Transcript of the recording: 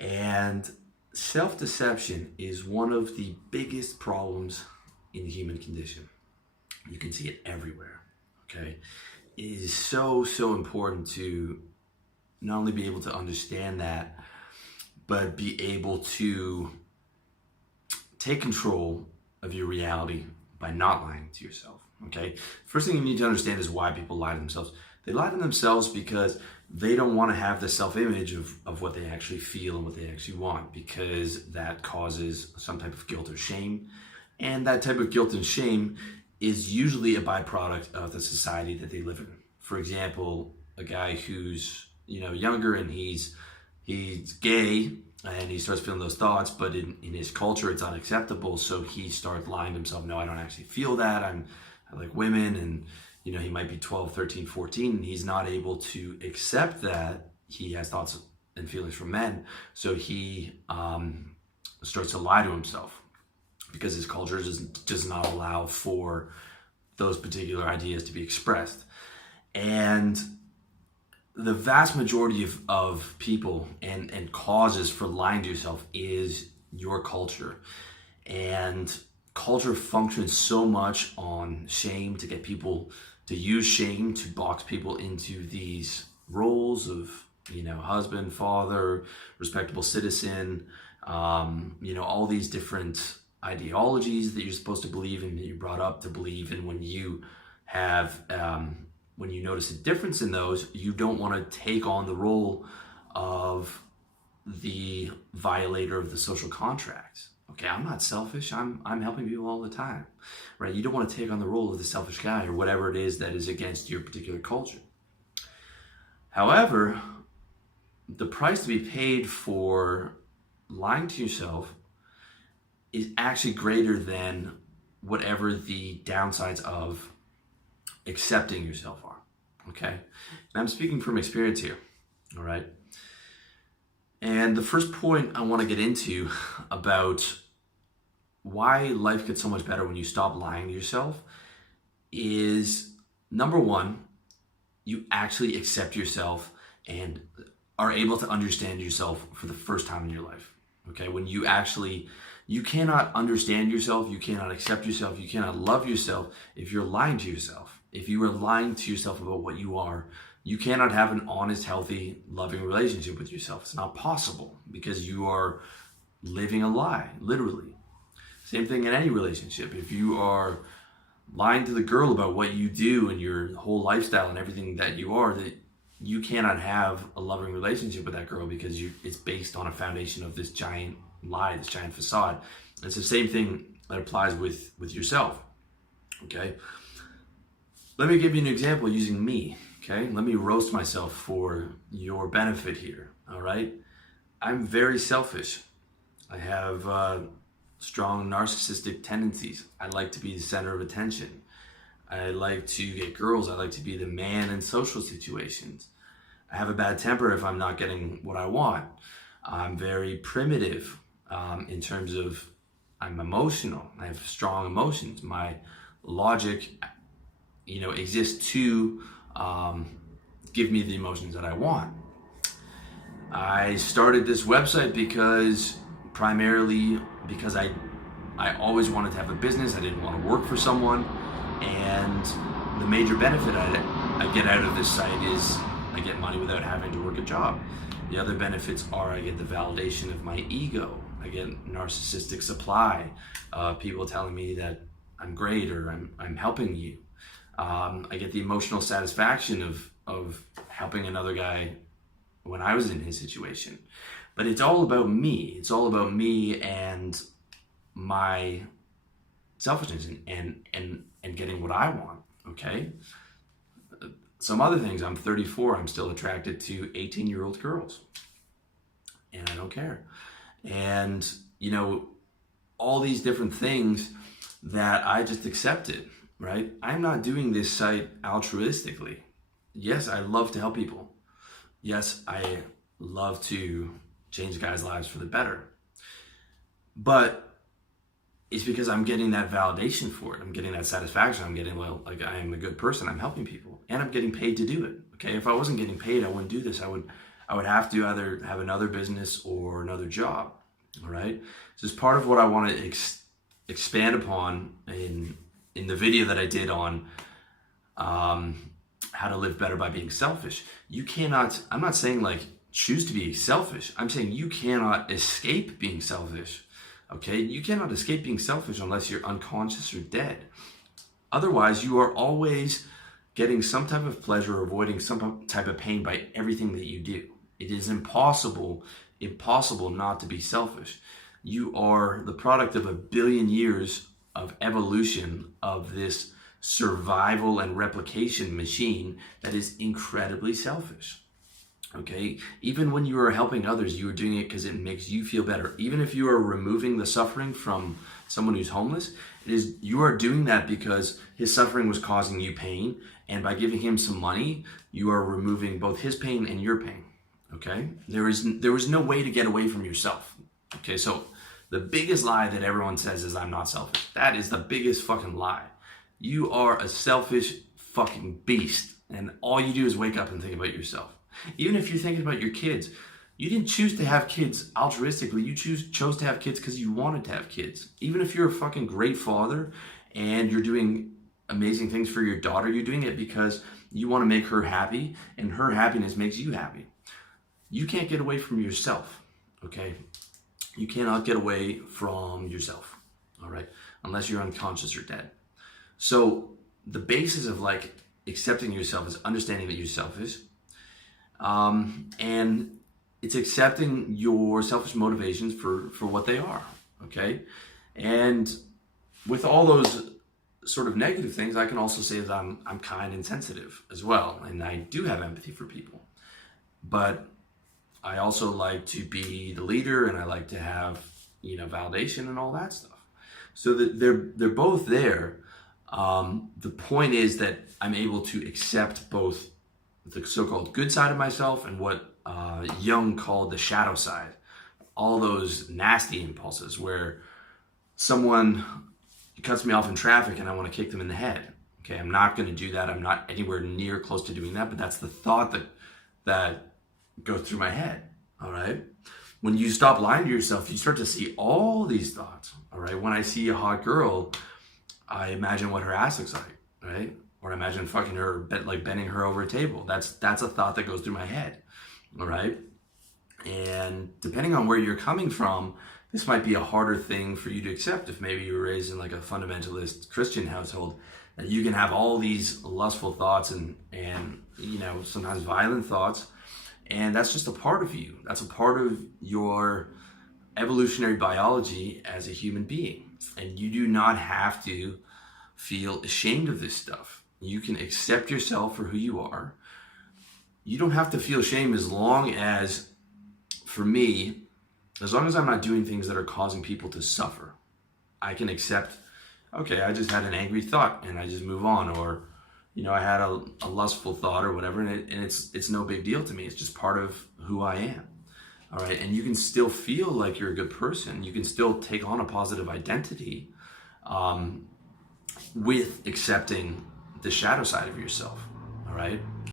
And self-deception is one of the biggest problems in the human condition. You can see it everywhere, okay? It is so important to not only be able to understand that, but be able to take control of your reality by not lying to yourself, okay? First thing you need to understand is why people lie to themselves. They lie to themselves because they don't want to have the self-image of what they actually feel and what they actually want, because that causes some type of guilt or shame. And that type of guilt and shame is usually a byproduct of the society that they live in. For example, a guy who's younger and he's gay and he starts feeling those thoughts, but in his culture it's unacceptable, so he starts lying to himself. No, I don't actually feel that. I like women, and he might be 12, 13, 14, and he's not able to accept that he has thoughts and feelings for men, so he starts to lie to himself because his culture does not allow for those particular ideas to be expressed. And the vast majority of people and causes for lying to yourself is your culture. And culture functions so much on shame, to get people to use shame to box people into these roles of husband, father, respectable citizen, all these different ideologies that you're supposed to believe in, that you're brought up to believe in. When you have when you notice a difference in those, you don't want to take on the role of the violator of the social contract. Okay, I'm not selfish. I'm helping people all the time, right? You don't want to take on the role of the selfish guy or whatever it is that is against your particular culture. However, the price to be paid for lying to yourself is actually greater than whatever the downsides of accepting yourself are, okay? And I'm speaking from experience here, all right? And the first point I want to get into about why life gets so much better when you stop lying to yourself is, number one, you actually accept yourself and are able to understand yourself for the first time in your life, okay? When you cannot understand yourself, you cannot accept yourself, you cannot love yourself if you're lying to yourself. If you are lying to yourself about what you are, you cannot have an honest, healthy, loving relationship with yourself. It's not possible, because you are living a lie, literally. Same thing in any relationship. If you are lying to the girl about what you do and your whole lifestyle and everything that you are, that you cannot have a loving relationship with that girl, because it's based on a foundation of this giant lie, this giant facade. It's the same thing that applies with yourself, okay? Let me give you an example using me, okay? Let me roast myself for your benefit here, all right? I'm very selfish. I have strong narcissistic tendencies. I like to be the center of attention. I like to get girls. I like to be the man in social situations. I have a bad temper if I'm not getting what I want. I'm very primitive in terms of I'm emotional. I have strong emotions. My logic exists to give me the emotions that I want. I started this website primarily because I always wanted to have a business. I didn't want to work for someone, and the major benefit I get out of this site is I get money without having to work a job. The other benefits are I get the validation of my ego. I get narcissistic supply, people telling me that I'm great or I'm helping you. I get the emotional satisfaction of helping another guy when I was in his situation. But it's all about me. It's all about me and my selfishness and getting what I want, okay? Some other things, I'm 34, I'm still attracted to 18-year-old girls. And I don't care. And, all these different things that I just accepted, right? I'm not doing this site altruistically. Yes, I love to help people. Yes, I love to change guys' lives for the better. But it's because I'm getting that validation for it. I'm getting that satisfaction. I'm getting, I am a good person. I'm helping people. And I'm getting paid to do it. Okay, if I wasn't getting paid, I wouldn't do this. I I would have to either have another business or another job. All right. So it's part of what I want to expand upon in the video that I did on how to live better by being selfish. You cannot, I'm not saying like choose to be selfish. I'm saying you cannot escape being selfish. Okay. You cannot escape being selfish unless you're unconscious or dead. Otherwise, you are always getting some type of pleasure or avoiding some type of pain by everything that you do. It is impossible not to be selfish. You are the product of 1 billion years of evolution of this survival and replication machine that is incredibly selfish. Okay, even when you are helping others, you are doing it because it makes you feel better. Even if you are removing the suffering from someone who's homeless, you are doing that because his suffering was causing you pain, and by giving him some money, you are removing both his pain and your pain. Okay, there was no way to get away from yourself. Okay, so the biggest lie that everyone says is I'm not selfish. That is the biggest fucking lie. You are a selfish fucking beast, and all you do is wake up and think about yourself. Even if you're thinking about your kids, you didn't choose to have kids altruistically. You chose to have kids because you wanted to have kids. Even if you're a fucking great father and you're doing amazing things for your daughter, you're doing it because you want to make her happy, and her happiness makes you happy. You can't get away from yourself, okay? You cannot get away from yourself, all right? Unless you're unconscious or dead. So the basis of like accepting yourself is understanding that you're selfish. And it's accepting your selfish motivations for what they are, okay? And with all those sort of negative things, I can also say that I'm kind and sensitive as well, and I do have empathy for people. But I also like to be the leader, and I like to have, validation and all that stuff. So that they're both there. The point is that I'm able to accept both the so-called good side of myself and what Jung called the shadow side. All those nasty impulses where someone cuts me off in traffic and I want to kick them in the head. Okay, I'm not going to do that. I'm not anywhere near close to doing that, but that's the thought that goes through my head. All right. When you stop lying to yourself, you start to see all these thoughts. All right. When I see a hot girl, I imagine what her ass looks like, right? Or I imagine fucking her, like bending her over a table. That's a thought that goes through my head, all right? And depending on where you're coming from, this might be a harder thing for you to accept if maybe you were raised in like a fundamentalist Christian household, that you can have all these lustful thoughts and sometimes violent thoughts, and that's just a part of you. That's a part of your evolutionary biology as a human being. And you do not have to feel ashamed of this stuff. You can accept yourself for who you are. You don't have to feel shame as long as, for me, as long as I'm not doing things that are causing people to suffer. I can accept, okay, I just had an angry thought and I just move on. Or, I had a lustful thought or whatever, and it's no big deal to me. It's just part of who I am. All right, and you can still feel like you're a good person. You can still take on a positive identity with accepting the shadow side of yourself, all right?